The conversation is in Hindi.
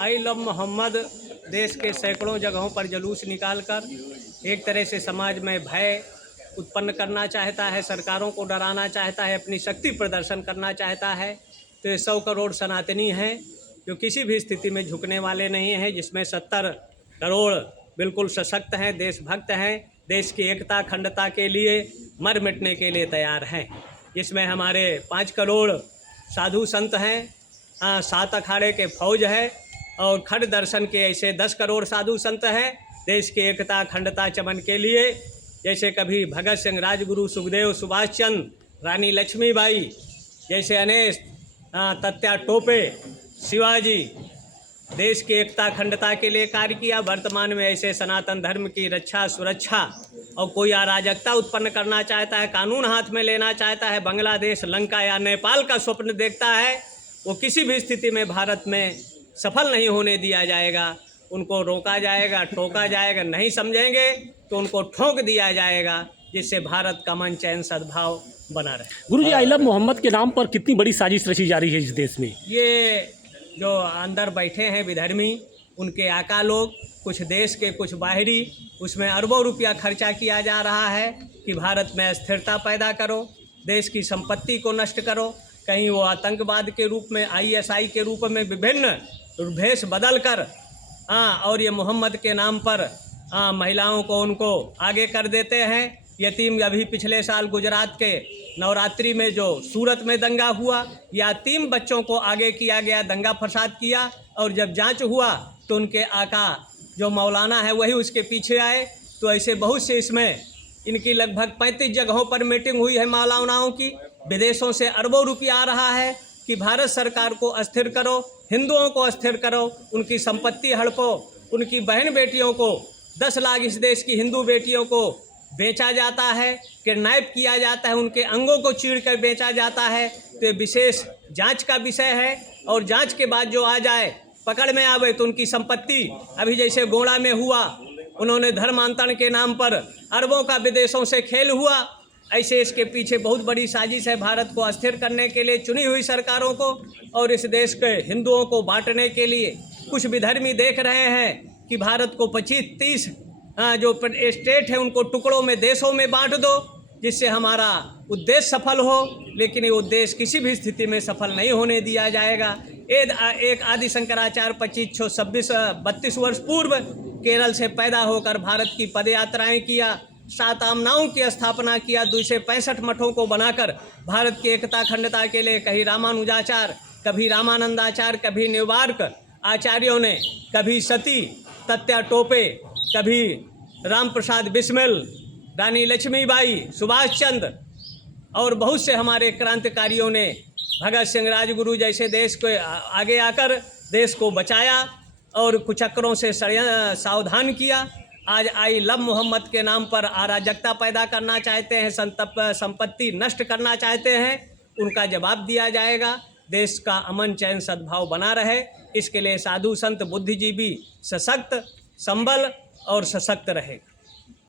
आई लव मोहम्मद देश के सैकड़ों जगहों पर जुलूस निकालकर एक तरह से समाज में भय उत्पन्न करना चाहता है, सरकारों को डराना चाहता है, अपनी शक्ति प्रदर्शन करना चाहता है। तो ये 100 करोड़ सनातनी हैं जो किसी भी स्थिति में झुकने वाले नहीं हैं, जिसमें 70 करोड़ बिल्कुल सशक्त हैं, देशभक्त हैं, देश की एकता अखंडता के लिए मर मिटने के लिए तैयार हैं। जिसमें हमारे 5 करोड़ साधु संत हैं, 7 अखाड़े के फौज है और खड़ दर्शन के ऐसे 10 करोड़ साधु संत हैं देश की एकता अखंडता चमन के लिए। जैसे कभी भगत सिंह, राजगुरु, सुखदेव, सुभाष चंद्र, रानी लक्ष्मीबाई जैसे अनेक तत्या टोपे, शिवाजी देश की एकता अखंडता के लिए कार्य किया। वर्तमान में ऐसे सनातन धर्म की रक्षा सुरक्षा और कोई अराजकता उत्पन्न करना चाहता है, कानून हाथ में लेना चाहता है, बांग्लादेश, लंका या नेपाल का स्वप्न देखता है, वो किसी भी स्थिति में भारत में सफल नहीं होने दिया जाएगा। उनको रोका जाएगा, टोका जाएगा, नहीं समझेंगे तो उनको ठोक दिया जाएगा, जिससे भारत का अमन चैन सद्भाव बना रहे। गुरुजी, आई लव मोहम्मद के नाम पर कितनी बड़ी साजिश रची जा रही है इस देश में? ये जो अंदर बैठे हैं विधर्मी, उनके आका लोग, कुछ देश के कुछ बाहरी, उसमें अरबों रुपया खर्चा किया जा रहा है कि भारत में अस्थिरता पैदा करो, देश की संपत्ति को नष्ट करो। कहीं वो आतंकवाद के रूप में, ISI के रूप में विभिन्न भेष बदल कर और ये मोहम्मद के नाम पर महिलाओं को उनको आगे कर देते हैं। यतीम, अभी पिछले साल गुजरात के नवरात्रि में जो सूरत में दंगा हुआ, यतीम बच्चों को आगे किया गया, दंगा फसाद किया, और जब जांच हुआ तो उनके आका जो मौलाना है वही उसके पीछे आए। तो ऐसे बहुत से इसमें इनकी लगभग 35 जगहों पर मीटिंग हुई है मौलानाओं की। विदेशों से अरबों रुपया आ रहा है कि भारत सरकार को अस्थिर करो, हिंदुओं को अस्थिर करो, उनकी संपत्ति हड़पो, उनकी बहन बेटियों को 10 लाख इस देश की हिंदू बेटियों को बेचा जाता है, किडनैप किया जाता है, उनके अंगों को चीर कर बेचा जाता है। तो ये विशेष जांच का विषय है, और जांच के बाद जो आ जाए, पकड़ में आवे, तो उनकी संपत्ति, अभी जैसे गोड़ा में हुआ, उन्होंने धर्मांतरण के नाम पर अरबों का विदेशों से खेल हुआ, ऐसे इसके पीछे बहुत बड़ी साजिश है भारत को अस्थिर करने के लिए चुनी हुई सरकारों को, और इस देश के हिंदुओं को बांटने के लिए कुछ विधर्मी देख रहे हैं कि भारत को 25-30 जो स्टेट है उनको टुकड़ों में, देशों में बांट दो, जिससे हमारा उद्देश्य सफल हो। लेकिन ये उद्देश्य किसी भी स्थिति में सफल नहीं होने दिया जाएगा। एक आदि शंकराचार्य 32 वर्ष पूर्व केरल से पैदा होकर भारत की पदयात्राएं किया, 7 आमनाओं की स्थापना किया, 265 मठों को बनाकर भारत की एकता अखंडता के लिए कहीं रामानुजाचार्य, कभी रामानंदाचार्य, कभी निवार्क आचार्यों ने, कभी सती तत्या टोपे, कभी राम प्रसाद बिस्मिल, रानी लक्ष्मीबाई, सुभाष चंद्र और बहुत से हमारे क्रांतिकारियों ने, भगत सिंह, राजगुरु जैसे देश को आगे आकर देश को बचाया और कुचक्रों से सावधान किया। आज आई लव मोहम्मद के नाम पर अराजकता पैदा करना चाहते हैं, संपत्ति नष्ट करना चाहते हैं, उनका जवाब दिया जाएगा। देश का अमन चैन सद्भाव बना रहे, इसके लिए साधु संत बुद्धिजीवी सशक्त, संबल और सशक्त रहे।